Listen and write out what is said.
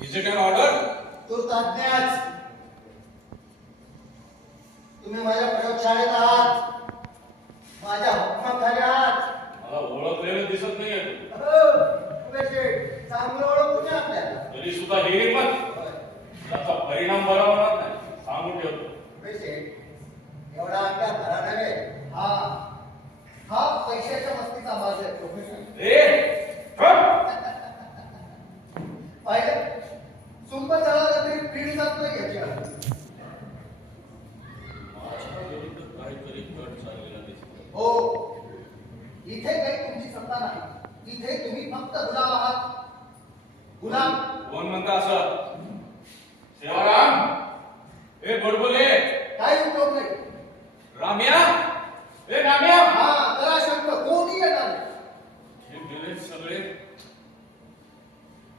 Is it an order? तूर्त आज्ञाच. तुम्ही माझ्या प्रयोगशाळेत आहात, माझ्या हुकमाखाली आहात. मला ओळखलेलं दिसत नाहीये तू. चांगलं ओळख कुठे आपल्याला. तरी सुद्धा ही हिंमत, त्याचा परिणाम बरा होणार नाही सांगून ठेवतो. एवढा आपल्या घरा नव्हे. हा हा पैशाच्या मस्तीचा आवाज आहे प्रोफेसर. पाहिलं, सुंब चढाला तरी पिढी जात नाही याच्यावर. काहीतरी कट चाललेला दिसतो. हो, इथे काही तुमची सत्ता नाही. इथे तुम्ही फक्त गुलाम आहात. गुलाम. कोण म्हणता असं? सेवाराम, ए बडबोले, काही उपयोग नाही. राम्या, ए राम्या. हा, करा शंकर, कोणी येणार नाही. हे गेले सगळे